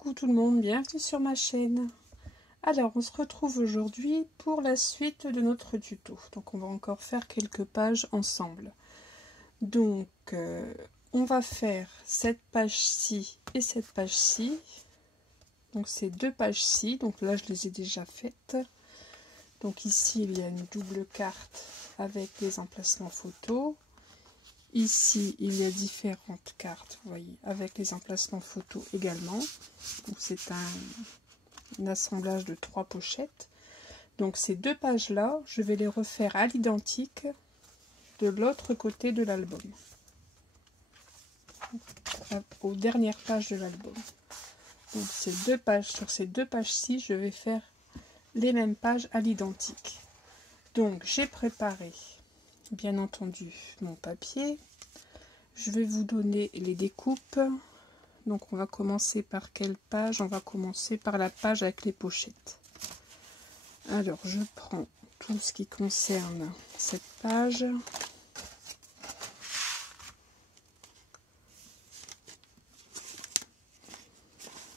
Coucou tout le monde, bienvenue sur ma chaîne. Alors on se retrouve aujourd'hui pour la suite de notre tuto. Donc on va encore faire quelques pages ensemble. Donc on va faire cette page-ci et cette page-ci. Donc ces deux pages-ci, donc là je les ai déjà faites. Donc ici il y a une double carte avec des emplacements photos. Ici, il y a différentes cartes, vous voyez, avec les emplacements photos également. Donc c'est un assemblage de 3 pochettes. Donc ces deux pages-là, je vais les refaire à l'identique de l'autre côté de l'album. Aux dernières pages de l'album. Donc ces deux pages, sur ces deux pages-ci, je vais faire les mêmes pages à l'identique. Donc j'ai préparé, bien entendu, mon papier. Je vais vous donner les découpes. Donc on va commencer par quelle page? On va commencer par la page avec les pochettes. Alors je prends tout ce qui concerne cette page.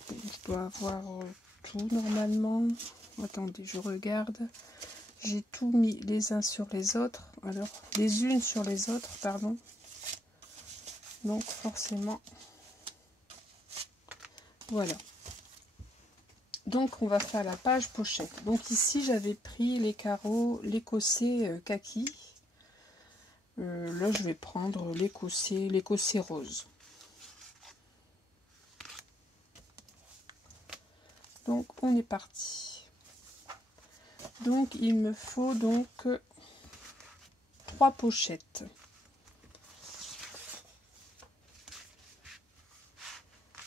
Je dois avoir tout normalement. Attendez, je regarde. J'ai tout mis les uns sur les autres. Alors, les unes sur les autres, pardon. Donc forcément, voilà. Donc on va faire la page pochette. Donc ici j'avais pris les carreaux, l'écossais kaki. Là je vais prendre l'écossais rose. Donc on est parti. Donc il me faut donc 3 pochettes.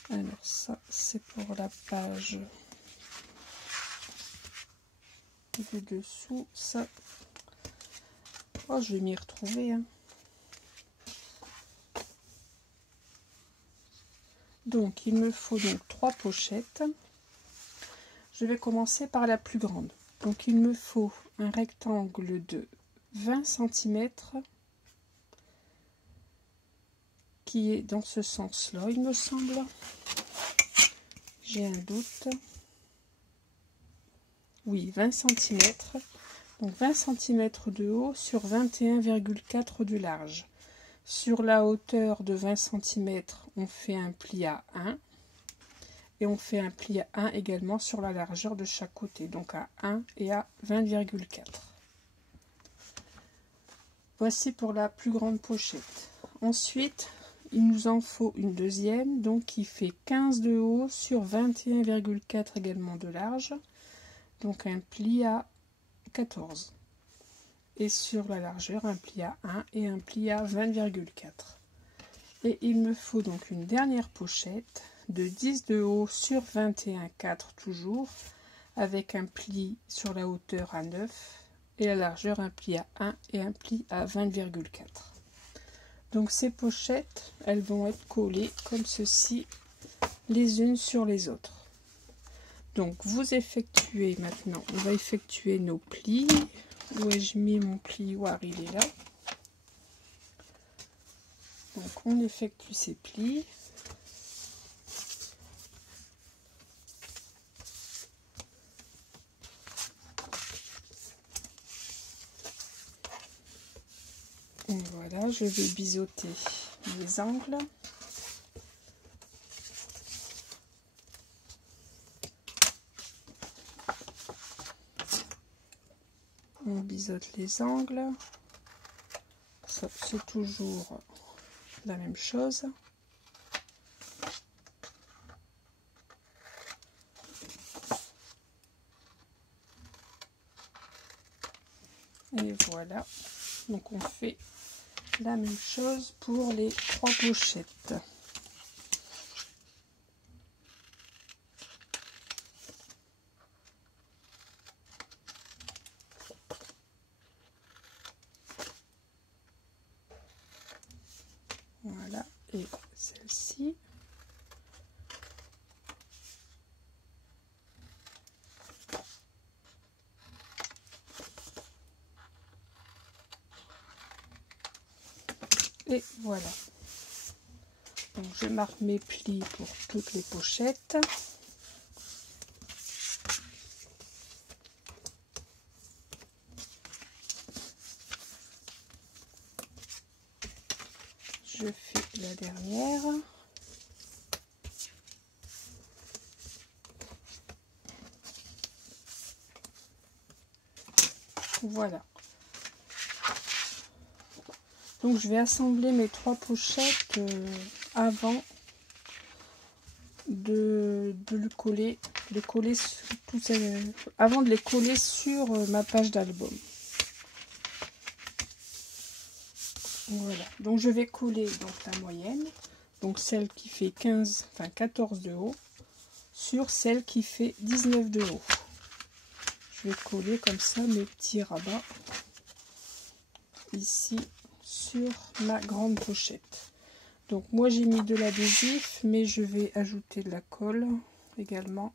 Alors ça c'est pour la page du dessous. Ça, oh, je vais m'y retrouver. Hein. Donc il me faut donc 3 pochettes. Je vais commencer par la plus grande. Donc il me faut un rectangle de 20 cm qui est dans ce sens-là, il me semble. J'ai un doute. Oui, 20 cm. Donc 20 cm de haut sur 21,4 de large. Sur la hauteur de 20 cm, on fait un pli à 1. Et on fait un pli à 1 également sur la largeur de chaque côté. Donc à 1 et à 20,4. Voici pour la plus grande pochette. Ensuite, il nous en faut une deuxième, donc qui fait 15 de haut sur 21,4 également de large. Donc un pli à 14. Et sur la largeur, un pli à 1 et un pli à 20,4. Et il me faut donc une dernière pochette de 10 de haut sur 21,4 toujours, avec un pli sur la hauteur à 9 et la largeur un pli à 1 et un pli à 20,4. Donc ces pochettes, elles vont être collées comme ceci, les unes sur les autres. Donc vous effectuez maintenant, on va effectuer nos plis. Où ai-je mis mon plioir? Il est là. Donc on effectue ces plis. Et voilà, je vais biseauter les angles. On biseaute les angles. Ça, c'est toujours la même chose. Et voilà. Donc on fait la même chose pour les 3 pochettes. Voilà, et celle-ci. Et voilà. Donc je marque mes plis pour toutes les pochettes. dernière. Voilà. Donc je vais assembler mes 3 pochettes avant de le coller, avant de les coller sur ma page d'album. Voilà, donc je vais coller donc la moyenne, donc celle qui fait 14 de haut, sur celle qui fait 19 de haut. Je vais coller comme ça mes petits rabats ici sur ma grande pochette. Donc moi j'ai mis de l'adhésif, mais je vais ajouter de la colle également.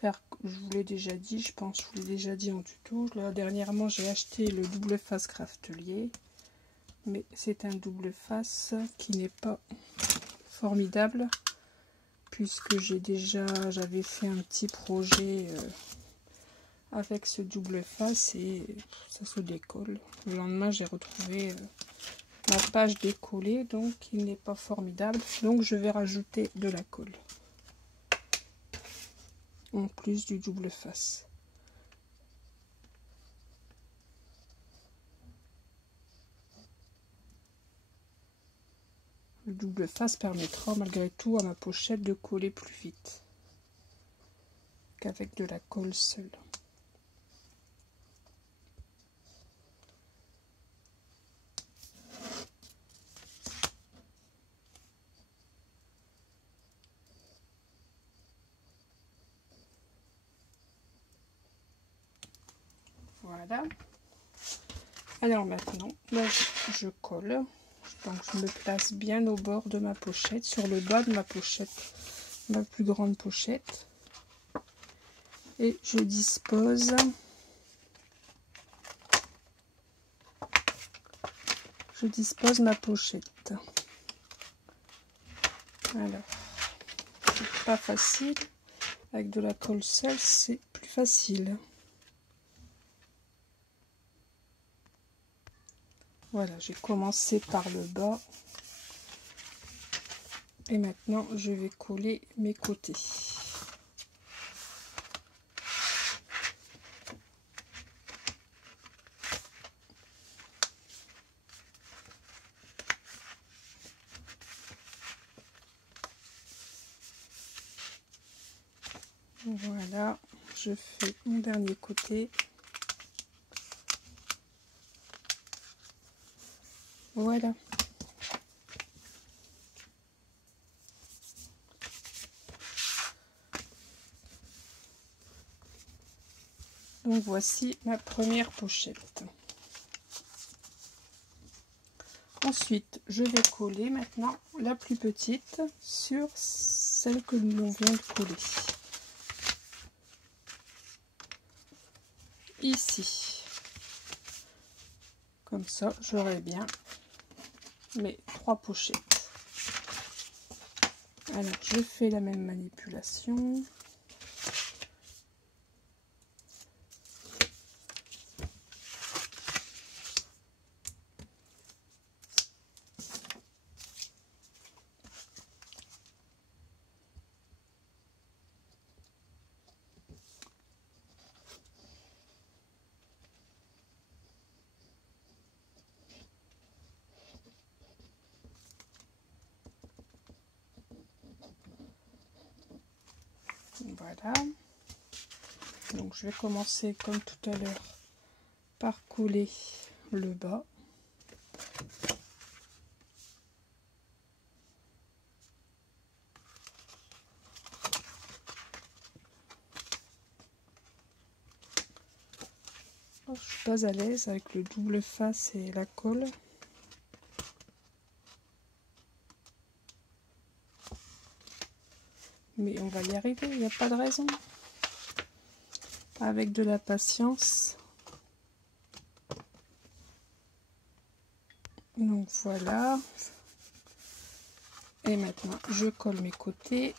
Car je vous l'ai déjà dit, je pense que je vous l'ai déjà dit en tuto, là dernièrement j'ai acheté le double face Craftelier, mais c'est un double face qui n'est pas formidable, puisque j'avais fait un petit projet avec ce double face et ça se décolle. Le lendemain j'ai retrouvé ma page décollée, donc il n'est pas formidable, donc je vais rajouter de la colle en plus du double face. Le double face permettra malgré tout à ma pochette de coller plus vite qu'avec de la colle seule. Voilà. Alors maintenant, là, je colle. Donc je me place bien au bord de ma pochette, sur le bas de ma pochette, ma plus grande pochette. Et je dispose ma pochette. Alors, c'est pas facile. Avec de la colle seule, c'est plus facile. Voilà, j'ai commencé par le bas. Et maintenant, je vais coller mes côtés. Voilà, je fais mon dernier côté. Voilà. Donc voici ma première pochette. Ensuite, je vais coller maintenant la plus petite sur celle que l'on vient de coller. Ici. Comme ça, j'aurai bien mes 3 pochettes. Alors, je fais la même manipulation. Voilà. Donc je vais commencer comme tout à l'heure par coller le bas. Oh, je suis pas à l'aise avec le double face et la colle. Mais on va y arriver, il n'y a pas de raison. Avec de la patience. Donc voilà. Et maintenant, je colle mes côtés.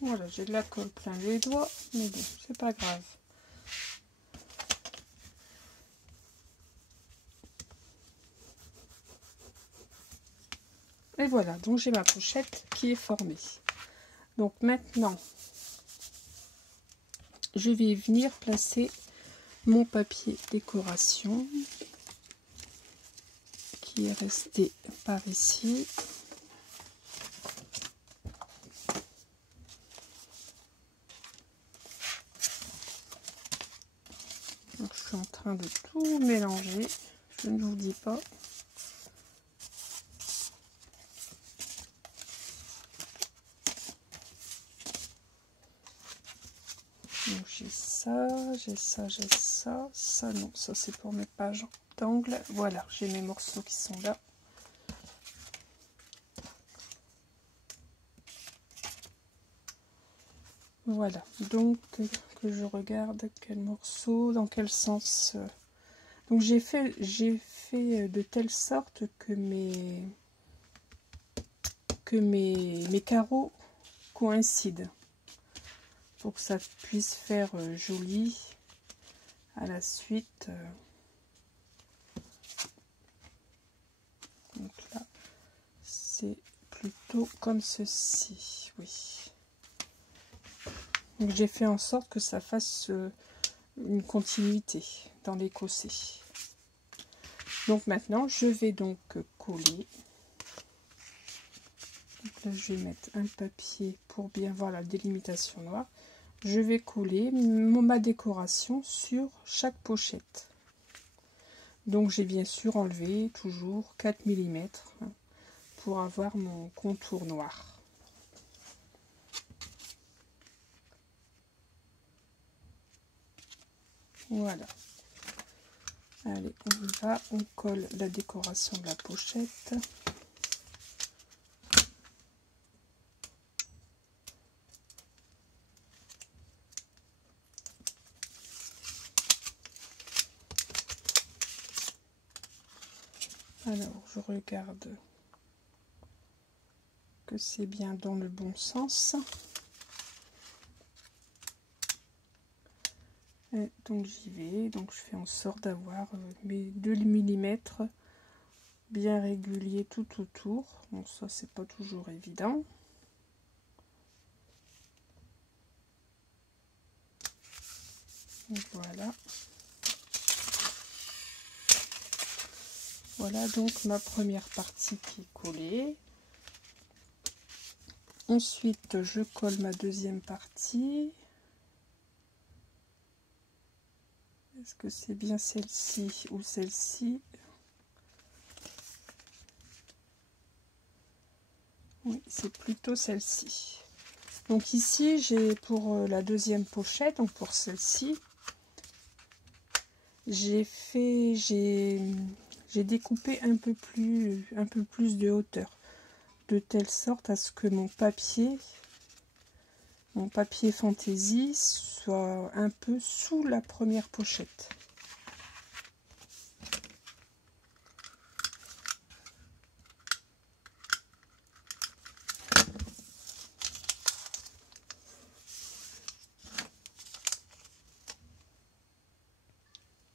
Voilà, j'ai de la colle plein les doigts, mais bon, c'est pas grave. Et voilà, donc j'ai ma pochette qui est formée. Donc maintenant, je vais venir placer mon papier décoration qui est resté par ici. Donc, je suis en train de tout mélanger, je ne vous dis pas. Donc j'ai ça, j'ai ça, j'ai ça, ça non, ça c'est pour mes pages d'angle. Voilà, j'ai mes morceaux qui sont là. Voilà, donc que je regarde quel morceau, dans quel sens. Donc j'ai fait de telle sorte que mes carreaux coïncident pour que ça puisse faire joli à la suite. Donc là, c'est plutôt comme ceci, oui. Donc j'ai fait en sorte que ça fasse une continuité dans les cossés. Donc maintenant, je vais donc coller. Donc là, je vais mettre un papier pour bien voir la délimitation noire. Je vais coller ma décoration sur chaque pochette. Donc j'ai bien sûr enlevé toujours 4 mm pour avoir mon contour noir. Voilà. Allez, on y va, on colle la décoration de la pochette. Alors, je regarde que c'est bien dans le bon sens. Et donc j'y vais, donc je fais en sorte d'avoir mes 2 mm bien réguliers tout autour. Bon, ça c'est pas toujours évident. Donc, voilà. Voilà donc ma première partie qui est collée. Ensuite, je colle ma deuxième partie. Est-ce que c'est bien celle-ci ou celle-ci? Oui, c'est plutôt celle-ci. Donc ici, j'ai pour la deuxième pochette, donc pour celle-ci, j'ai découpé un peu plus de hauteur, de telle sorte à ce que mon papier fantaisie soit un peu sous la première pochette.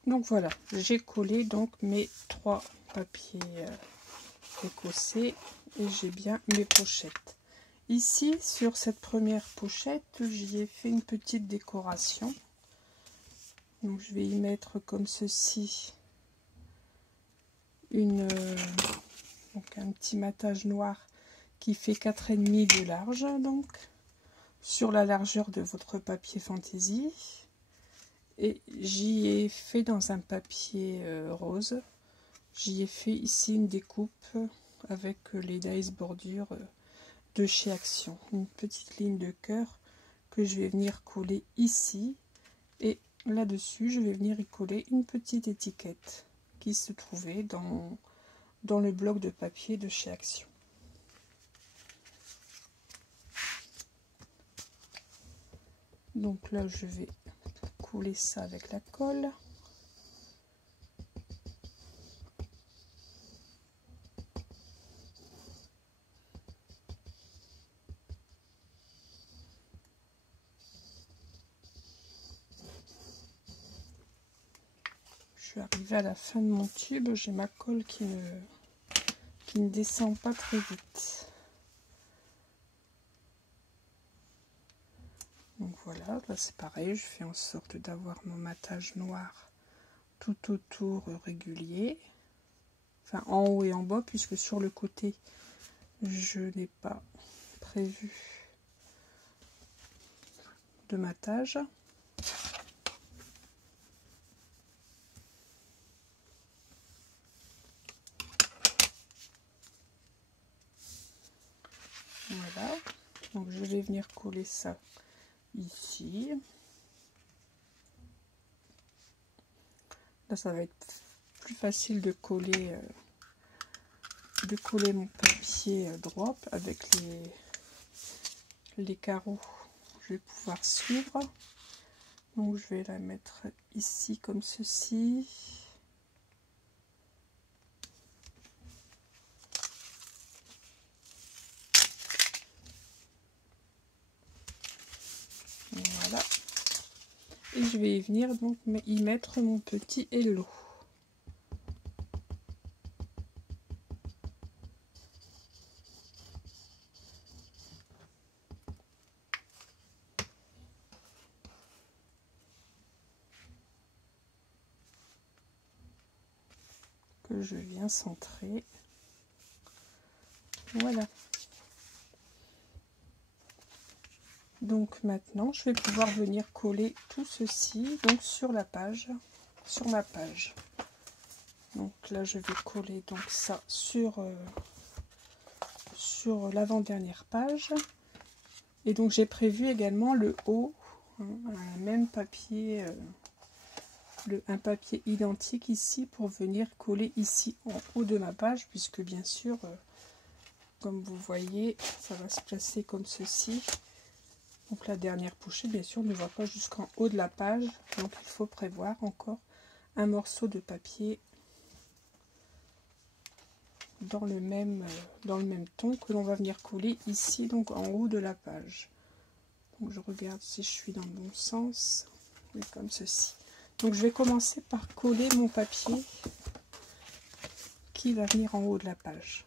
Donc voilà, j'ai collé donc mes 3 papiers écossais et j'ai bien mes pochettes. Ici, sur cette première pochette, j'y ai fait une petite décoration. Donc je vais y mettre comme ceci donc un petit matage noir qui fait 4,5 de large, donc sur la largeur de votre papier fantaisie. Et j'y ai fait dans un papier rose. J'y ai fait ici une découpe avec les dies bordures de chez Action. Une petite ligne de cœur que je vais venir coller ici. Et là-dessus, je vais venir y coller une petite étiquette qui se trouvait dans le bloc de papier de chez Action. Donc là, je vais coller ça avec la colle. suis arrivée à la fin de mon tube, j'ai ma colle qui ne descend pas très vite. Donc voilà, là c'est pareil, je fais en sorte d'avoir mon matage noir tout autour régulier, enfin en haut et en bas, puisque sur le côté je n'ai pas prévu de matage. Voilà, donc je vais venir coller ça ici. Là ça va être plus facile de coller mon papier droit avec les carreaux. Je vais pouvoir suivre. Donc je vais la mettre ici comme ceci. Voilà. Et je vais venir donc y mettre mon petit hello. Que je viens centrer. Voilà. Donc maintenant, je vais pouvoir venir coller tout ceci donc sur la page, sur ma page. Donc là, je vais coller donc ça sur l'avant-dernière page. Et donc j'ai prévu également le haut, hein, un même papier, un papier identique ici pour venir coller ici en haut de ma page, puisque bien sûr, comme vous voyez, ça va se placer comme ceci. Donc la dernière pochette, bien sûr, ne va pas jusqu'en haut de la page, donc il faut prévoir encore un morceau de papier dans le même ton que l'on va venir coller ici, donc en haut de la page. Donc je regarde si je suis dans le bon sens, oui, comme ceci. Donc je vais commencer par coller mon papier qui va venir en haut de la page.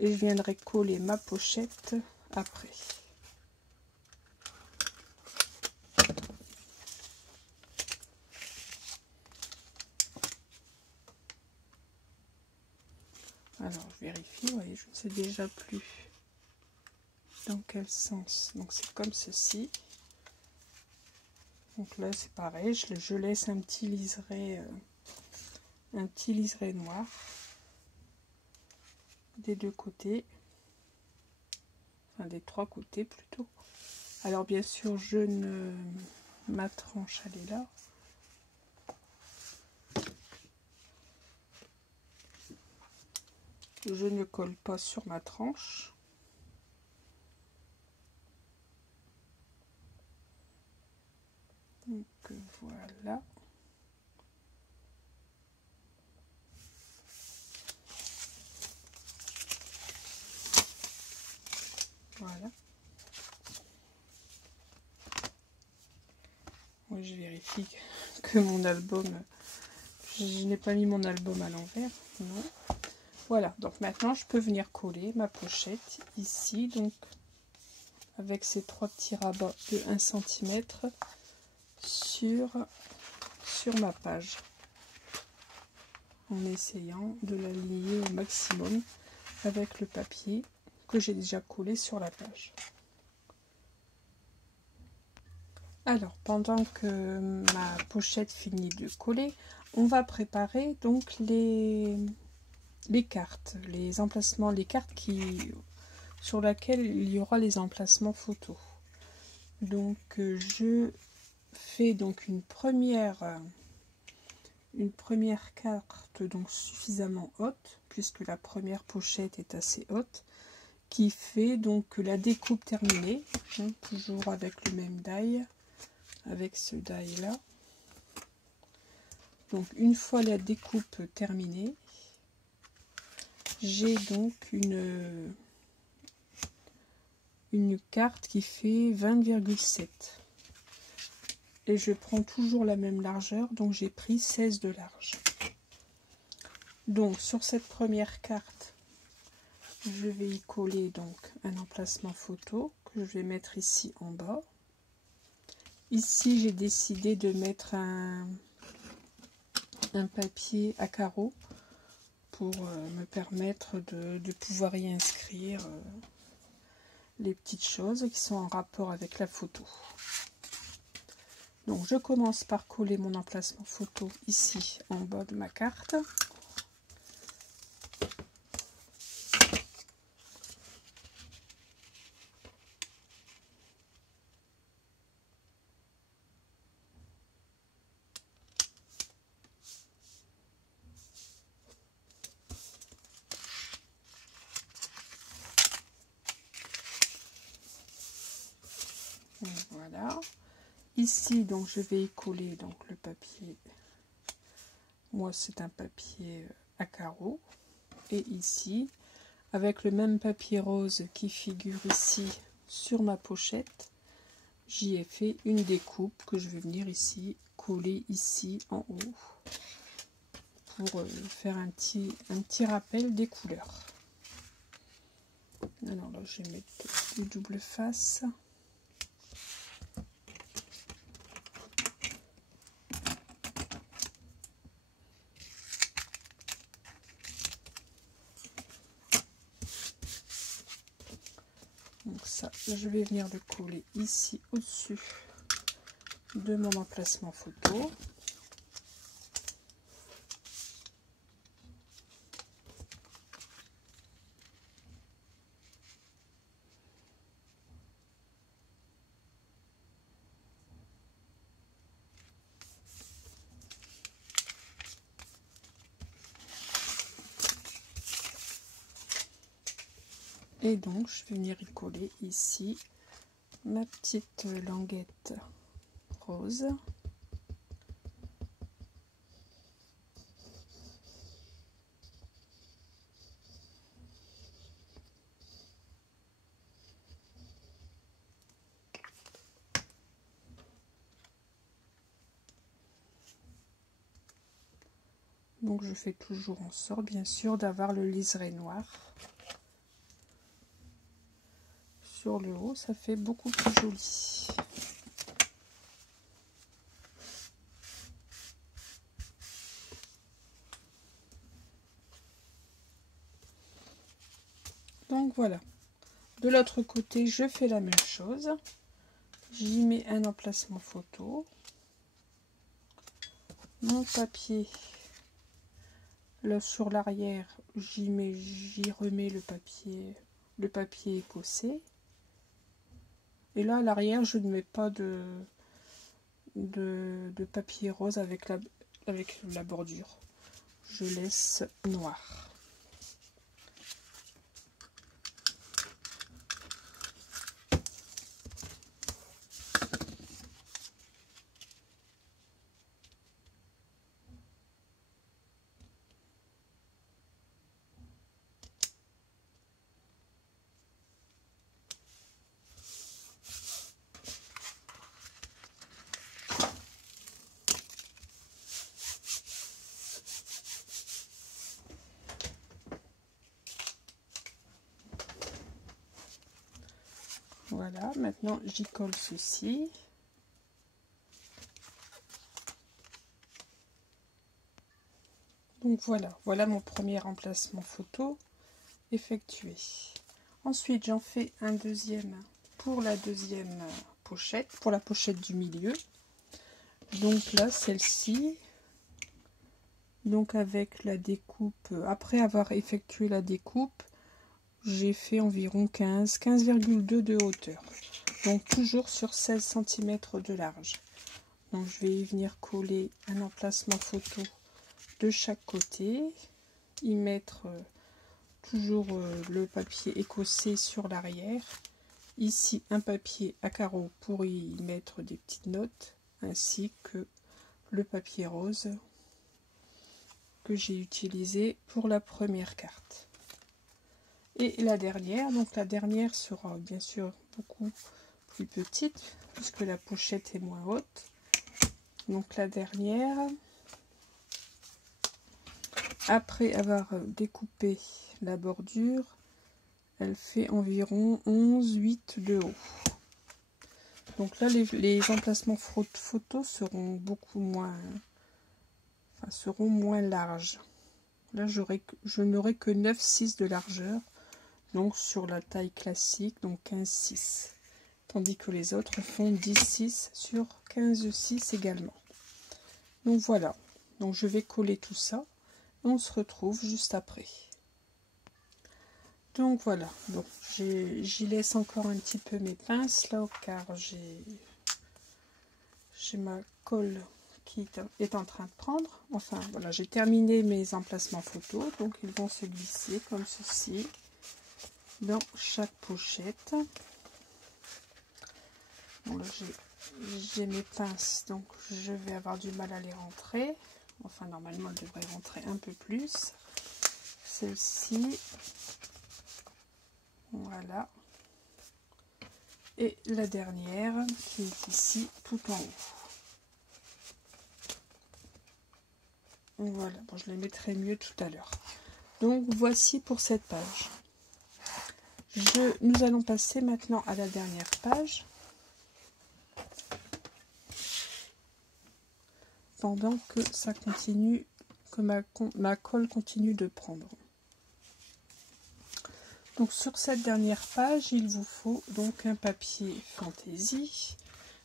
Et je viendrai coller ma pochette après. Alors je vérifie, vous voyez, je ne sais déjà plus dans quel sens. Donc c'est comme ceci. Donc là c'est pareil, je laisse un petit liseré noir des deux côtés, enfin des trois côtés plutôt. Alors bien sûr ma tranche elle est là. Je ne colle pas sur ma tranche. Donc voilà. Voilà. Oui, je vérifie que mon album, je n'ai pas mis mon album à l'envers. Non. Voilà, donc maintenant je peux venir coller ma pochette ici, donc avec ces trois petits rabats de 1 cm sur ma page, en essayant de la lier au maximum avec le papier que j'ai déjà collé sur la page. Alors, pendant que ma pochette finit de coller, on va préparer donc les cartes, les emplacements, les cartes sur laquelle il y aura les emplacements photos. Donc je fais donc une première carte donc suffisamment haute, puisque la première pochette est assez haute, qui fait donc la découpe terminée, hein, toujours avec le même die, avec ce die là. Donc une fois la découpe terminée, j'ai donc une carte qui fait 20,7. et je prends toujours la même largeur, donc j'ai pris 16 de large. Donc sur cette première carte, je vais y coller donc un emplacement photo que je vais mettre ici en bas. Ici j'ai décidé de mettre un papier à carreaux pour me permettre de pouvoir y inscrire les petites choses qui sont en rapport avec la photo. Donc je commence par coller mon emplacement photo ici en bas de ma carte. Voilà. Ici donc je vais y coller donc le papier. Moi c'est un papier à carreaux. Et ici avec le même papier rose qui figure ici sur ma pochette, j'y ai fait une découpe que je vais venir ici coller ici en haut pour faire un petit rappel des couleurs. Alors là je vais mettre du double face. Donc ça, je vais venir le coller ici au-dessus de mon emplacement photo. Et donc, je vais venir y coller ici ma petite languette rose. Donc, je fais toujours en sorte, bien sûr, d'avoir le liseré noir sur le haut. Ça fait beaucoup plus joli. Donc voilà, de l'autre côté je fais la même chose, j'y mets un emplacement photo, mon papier là sur l'arrière, j'y remets le papier écossais, et là à l'arrière je ne mets pas de papier rose avec la bordure, je laisse noir. Voilà, maintenant j'y colle ceci. Donc voilà mon premier emplacement photo effectué. Ensuite j'en fais un deuxième pour la deuxième pochette, pour la pochette du milieu. Donc là celle-ci, donc avec la découpe, après avoir effectué la découpe, j'ai fait environ 15,2 de hauteur. Donc toujours sur 16 cm de large. Donc je vais y venir coller un emplacement photo de chaque côté, y mettre toujours le papier écossais sur l'arrière, ici un papier à carreaux pour y mettre des petites notes, ainsi que le papier rose que j'ai utilisé pour la première carte. Et la dernière, donc la dernière sera bien sûr beaucoup plus petite puisque la pochette est moins haute. Donc la dernière, après avoir découpé la bordure, elle fait environ 11,8 de haut. Donc là, les emplacements photos seront beaucoup moins, seront moins larges. Là, je n'aurai que 9,6 de largeur, donc sur la taille classique, donc 15,6. Tandis que les autres font 10,6 sur 15,6 également. Donc voilà, donc je vais coller tout ça, et on se retrouve juste après. Donc voilà, bon, j'y laisse encore un petit peu mes pinces là, car j'ai ma colle qui est en train de prendre. Enfin voilà, j'ai terminé mes emplacements photos, donc ils vont se glisser comme ceci dans chaque pochette. Bon là j'ai mes pinces, donc je vais avoir du mal à les rentrer. Enfin normalement elles devraient rentrer un peu plus. Celle-ci. Voilà. Et la dernière qui est ici tout en haut. Voilà, bon, je les mettrai mieux tout à l'heure. Donc voici pour cette page. Nous allons passer maintenant à la dernière page. Pendant que ça continue, que ma colle continue de prendre. Donc sur cette dernière page, il vous faut donc un papier fantaisie.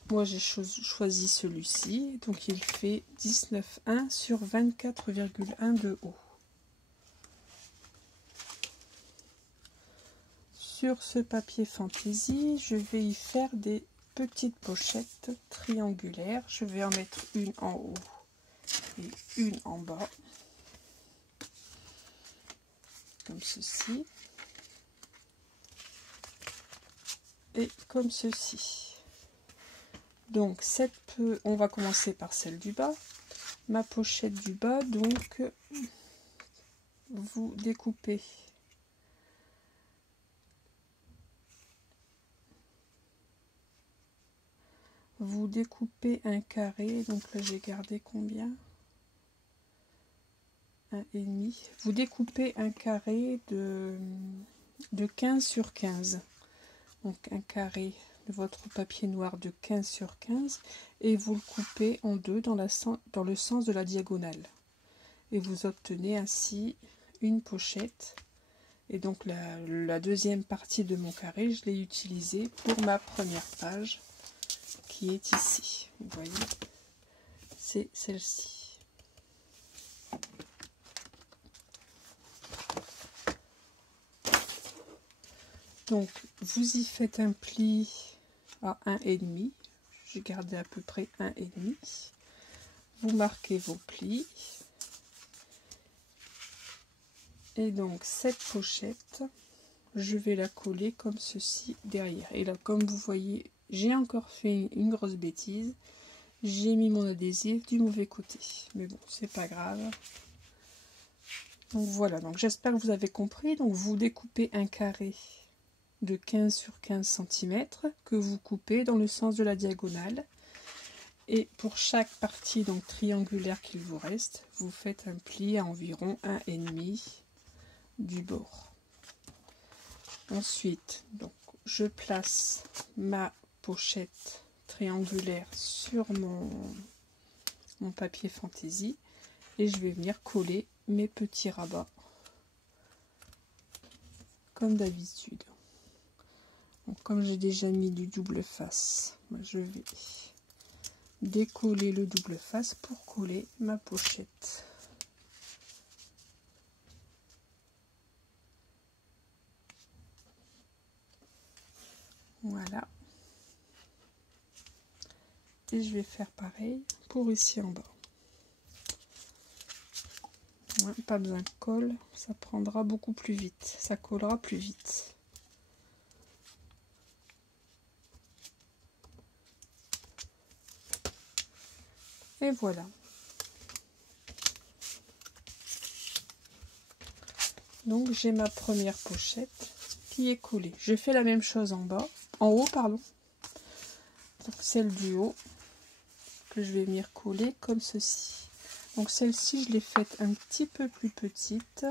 Moi j'ai choisi celui-ci, donc il fait 19,1 sur 24,1 de haut. Sur ce papier fantaisie, je vais y faire des petites pochettes triangulaires. Je vais en mettre une en haut et une en bas, comme ceci. Et comme ceci. Donc on va commencer par celle du bas. Ma pochette du bas, donc vous découpez un carré. Donc là j'ai gardé combien? 1,5. Vous découpez un carré de 15 sur 15. Donc un carré de votre papier noir de 15 sur 15 et vous le coupez en deux dans le sens de la diagonale. Et vous obtenez ainsi une pochette. Et donc la deuxième partie de mon carré, je l'ai utilisée pour ma première page qui est ici. Vous voyez, c'est celle-ci. Donc vous y faites un pli à 1,5. J'ai gardé à peu près 1,5. Vous marquez vos plis. Et donc cette pochette, je vais la coller comme ceci derrière. Et là, comme vous voyez, j'ai encore fait une grosse bêtise. J'ai mis mon adhésif du mauvais côté. Mais bon, c'est pas grave. Donc voilà, donc j'espère que vous avez compris. Donc vous découpez un carré de 15 sur 15 cm que vous coupez dans le sens de la diagonale. Et pour chaque partie donc triangulaire qu'il vous reste, vous faites un pli à environ 1,5 du bord. Ensuite, donc je place ma pochette triangulaire sur mon papier fantaisie et je vais venir coller mes petits rabats comme d'habitude. Comme j'ai déjà mis du double face, je vais décoller le double face pour coller ma pochette. Voilà. Et je vais faire pareil pour ici en bas. Ouais, pas besoin de colle, ça prendra beaucoup plus vite, ça collera plus vite. Et voilà. Donc j'ai ma première pochette qui est collée. Je fais la même chose en haut, pardon. Donc celle du haut que je vais venir coller comme ceci. Donc celle-ci, je l'ai faite un petit peu plus petite.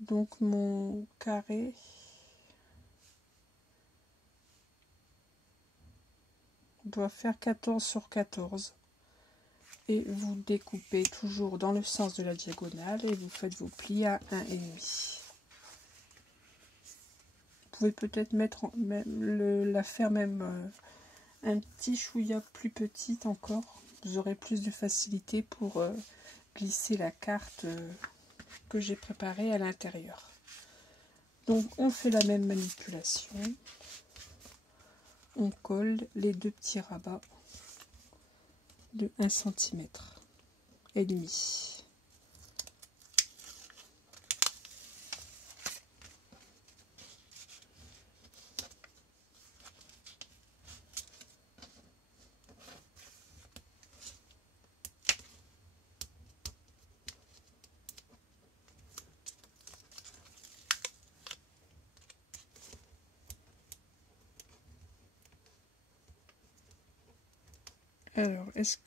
Donc mon carré doit faire 14 sur 14. Et vous découpez toujours dans le sens de la diagonale et vous faites vos plis à 1,5. Vous pouvez peut-être mettre la faire même un petit chouïa plus petite encore. Vous aurez plus de facilité pour glisser la carte que j'ai préparée à l'intérieur. Donc on fait la même manipulation. On colle les deux petits rabats de 1 cm et demi. Alors, est-ce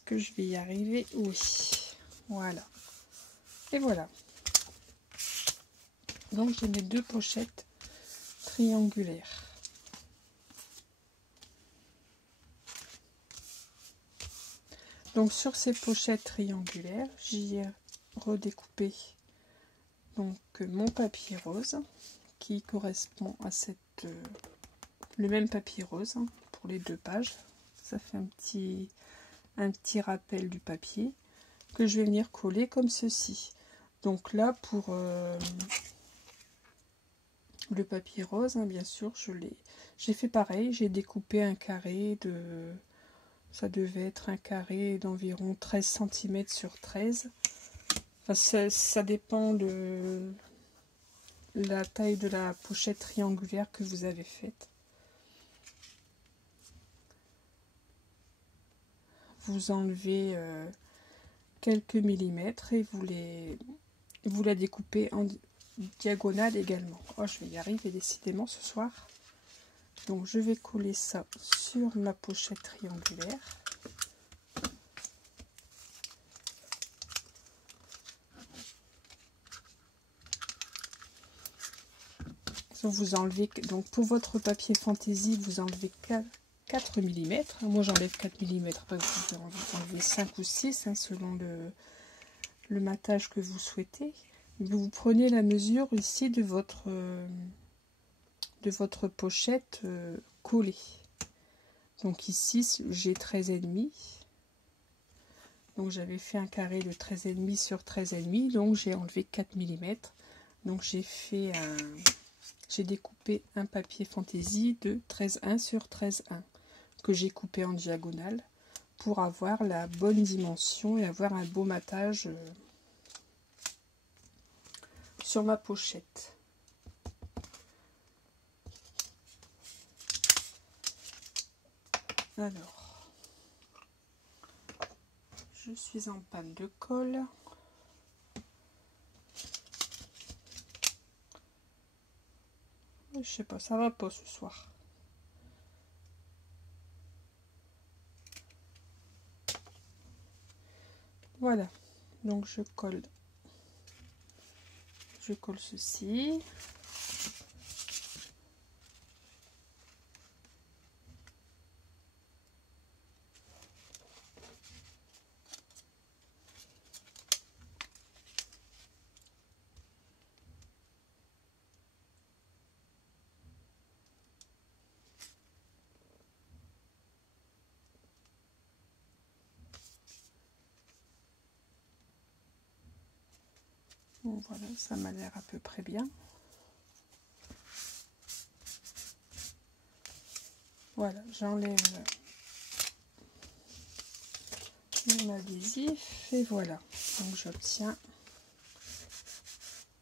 que je vais y arriver? Oui. Voilà. Et voilà. Donc, j'ai mes deux pochettes triangulaires. Donc, sur ces pochettes triangulaires, j'y ai redécoupé donc mon papier rose qui correspond à le même papier rose pour les deux pages. Ça fait un petit rappel du papier que je vais venir coller comme ceci. Donc là, pour le papier rose, bien sûr, j'ai fait pareil. J'ai découpé un carré ça devait être un carré d'environ 13 cm sur 13. Enfin, ça dépend de la taille de la pochette triangulaire que vous avez faite. Vous enlevez quelques millimètres et vous la découpez en diagonale également. Oh, je vais y arriver décidément ce soir. Donc je vais coller ça sur ma pochette triangulaire. Vous enlevez, donc pour votre papier fantaisie, vous enlevez 4 mm. Moi j'enlève 4 mm, après vous pouvez enlever 5 ou 6 selon le matage que vous souhaitez. Vous prenez la mesure ici de votre pochette collée. Donc ici j'ai 13,5. Donc j'avais fait un carré de 13,5 sur 13,5, donc j'ai enlevé 4 mm. Donc j'ai découpé un papier fantaisie de 13,1 sur 13,1 que j'ai coupé en diagonale pour avoir la bonne dimension et avoir un beau matage sur ma pochette. Alors, je suis en panne de colle. Je sais pas, ça va pas ce soir. Voilà, donc je colle ceci. Bon, voilà, ça m'a l'air à peu près bien. Voilà, j'enlève mon adhésif et voilà. Donc j'obtiens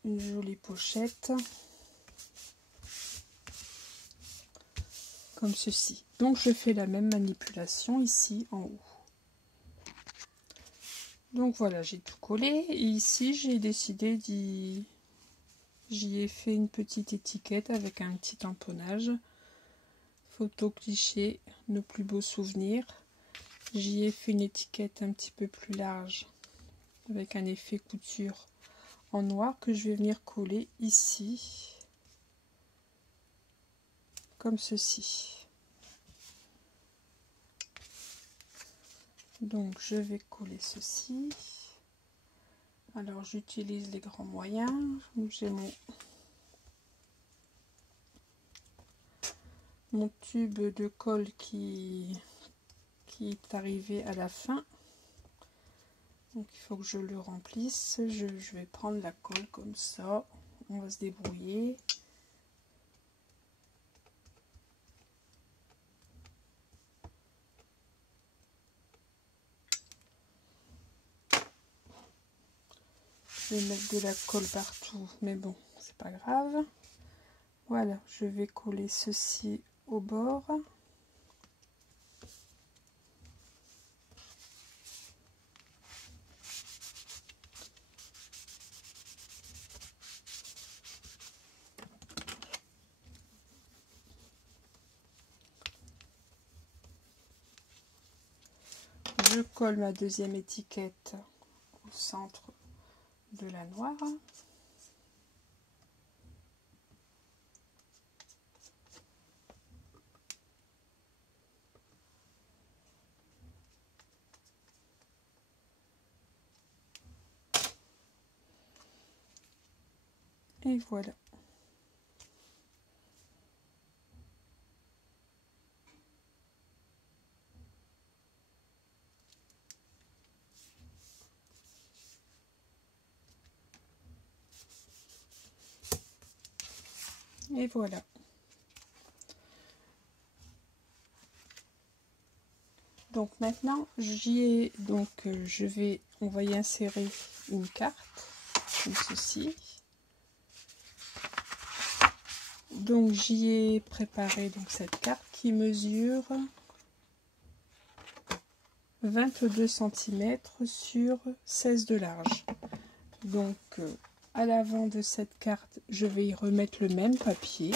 une jolie pochette comme ceci. Donc je fais la même manipulation ici en haut. Donc voilà, j'ai tout collé et ici j'ai décidé j'y ai fait une petite étiquette avec un petit tamponnage. Photo cliché, nos plus beaux souvenirs. J'y ai fait une étiquette un petit peu plus large avec un effet couture en noir que je vais venir coller ici, comme ceci. Donc je vais coller ceci. Alors j'utilise les grands moyens. J'ai mon tube de colle qui est arrivé à la fin. Donc il faut que je le remplisse. Je vais prendre la colle comme ça. On va se débrouiller. Je vais mettre de la colle partout, mais bon, c'est pas grave. Voilà, je vais coller ceci au bord. Je colle ma deuxième étiquette au centre de la noire. Et voilà. Et voilà. Donc maintenant, on va y insérer une carte, comme ceci. Donc j'y ai préparé donc cette carte qui mesure 22 cm sur 16 de large. Donc à l'avant de cette carte, je vais y remettre le même papier.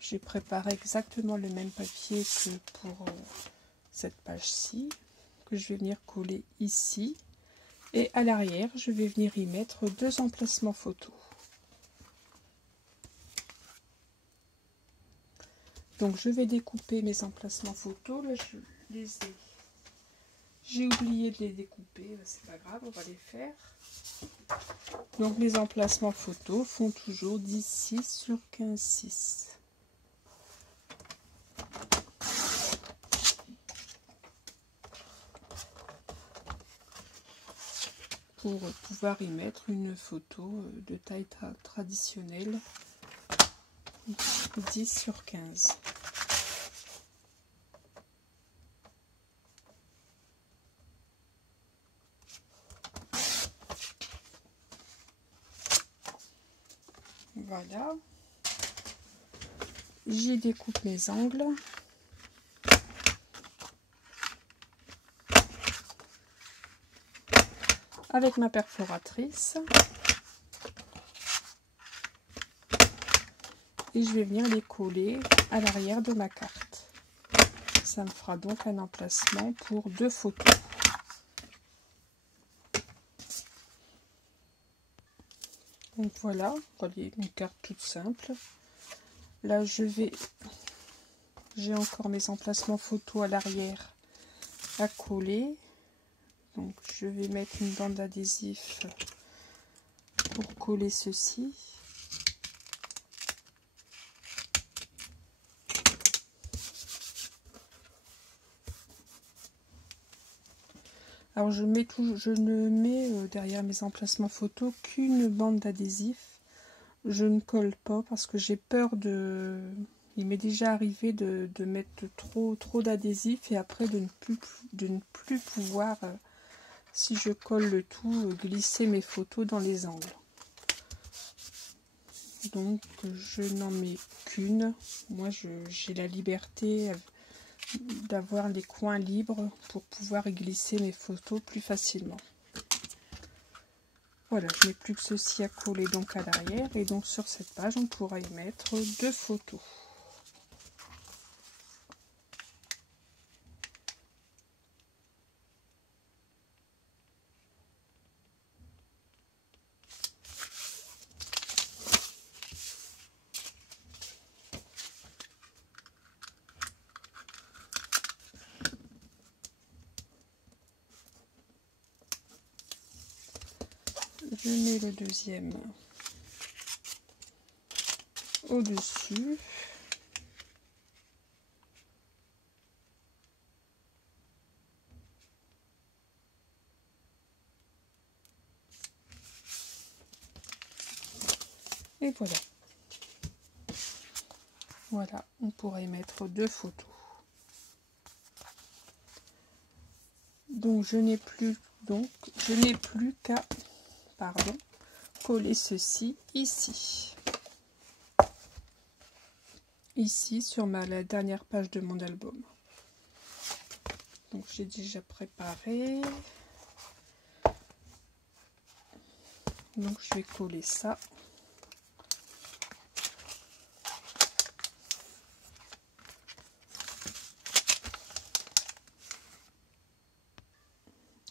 J'ai préparé exactement le même papier que pour cette page-ci, que je vais venir coller ici. Et à l'arrière, je vais venir y mettre 2 emplacements photos. Donc je vais découper mes emplacements photos. Là, j'ai oublié de les découper, c'est pas grave, on va les faire. Donc mes emplacements photos font toujours 10,6 sur 15,6. Pour pouvoir y mettre une photo de taille traditionnelle, 10 sur 15. Voilà. J'y découpe mes angles. Avec ma perforatrice. Et je vais venir les coller à l'arrière de ma carte. Ça me fera donc un emplacement pour 2 photos. Donc voilà, une carte toute simple. Là j'ai encore mes emplacements photos à l'arrière à coller. Donc je vais mettre une bande adhésif pour coller ceci. Alors je ne mets derrière mes emplacements photos qu'une bande d'adhésif. Je ne colle pas parce que j'ai peur de... Il m'est déjà arrivé de mettre trop d'adhésif et après de ne plus pouvoir, si je colle le tout, glisser mes photos dans les angles. Donc je n'en mets qu'une. Moi j'ai la liberté d'avoir les coins libres pour pouvoir glisser mes photos plus facilement. Voilà, je n'ai plus que ceci à coller donc à l'arrière, et donc sur cette page on pourra y mettre 2 photos. Je mets le deuxième au-dessus. Et voilà. Voilà, on pourrait mettre 2 photos. Donc je n'ai plus qu'à coller ceci ici. Ici sur la dernière page de mon album. Donc j'ai déjà préparé. Donc je vais coller ça.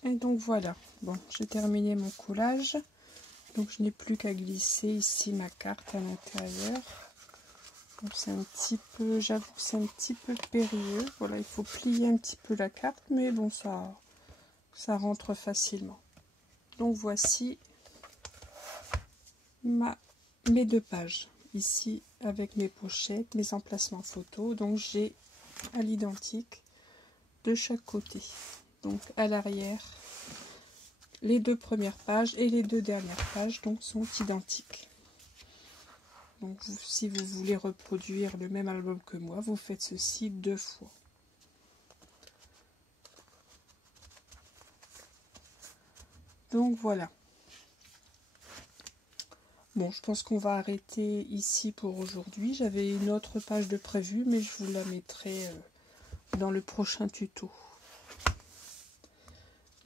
Et donc voilà. Bon, j'ai terminé mon collage. Donc je n'ai plus qu'à glisser ici ma carte à l'intérieur. Donc c'est un petit peu, j'avoue que c'est un petit peu périlleux. Voilà, il faut plier un petit peu la carte, mais bon, ça rentre facilement. Donc voici mes 2 pages. Ici avec mes pochettes, mes emplacements photos. Donc j'ai à l'identique de chaque côté. Donc à l'arrière, les 2 premières pages et les 2 dernières pages donc sont identiques. Donc si vous voulez reproduire le même album que moi, vous faites ceci 2 fois. Donc voilà. Bon, je pense qu'on va arrêter ici pour aujourd'hui. J'avais une autre page de prévue, mais je vous la mettrai dans le prochain tuto.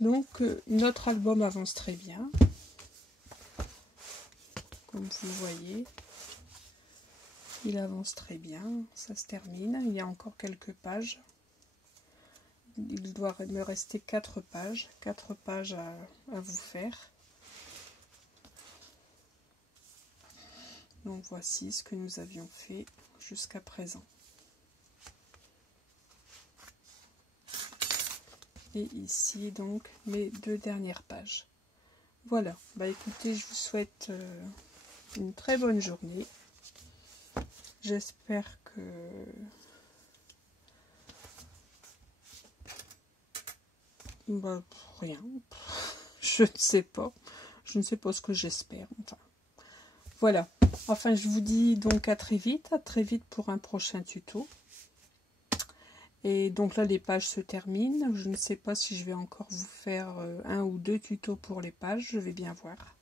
Donc notre album avance très bien. Comme vous voyez, il avance très bien. Ça se termine. Il y a encore quelques pages. Il doit me rester 4 pages. 4 pages à vous faire. Donc voici ce que nous avions fait jusqu'à présent. Et ici donc mes 2 dernières pages. Voilà, bah écoutez, je vous souhaite une très bonne journée. J'espère que bah rien, je ne sais pas ce que j'espère. Enfin voilà, enfin je vous dis donc à très vite pour un prochain tuto. Et donc là les pages se terminent. Je ne sais pas si je vais encore vous faire 1 ou 2 tutos pour les pages, je vais bien voir.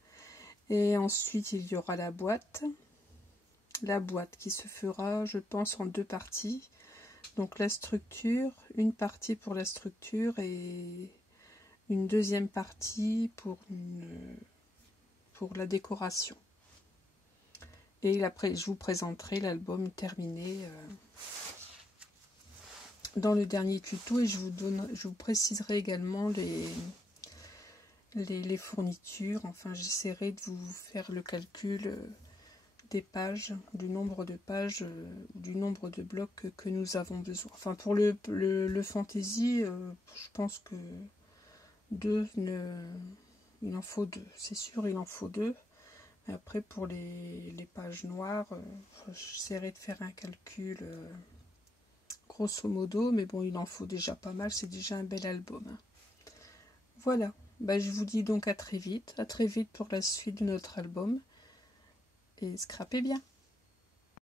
Et ensuite il y aura la boîte qui se fera je pense en 2 parties. Donc la structure, une partie pour la structure et une deuxième partie pour la décoration. Et après je vous présenterai l'album terminé dans le dernier tuto, et je vous préciserai également les fournitures. Enfin j'essaierai de vous faire le calcul des pages, du nombre de pages, du nombre de blocs que nous avons besoin. Enfin pour le fantasy, je pense que 2, il en faut 2, c'est sûr, il en faut 2. Mais après pour les pages noires, j'essaierai de faire un calcul grosso modo, mais bon, il en faut déjà pas mal, c'est déjà un bel album. Voilà, bah, je vous dis donc à très vite pour la suite de notre album, et scrapez bien.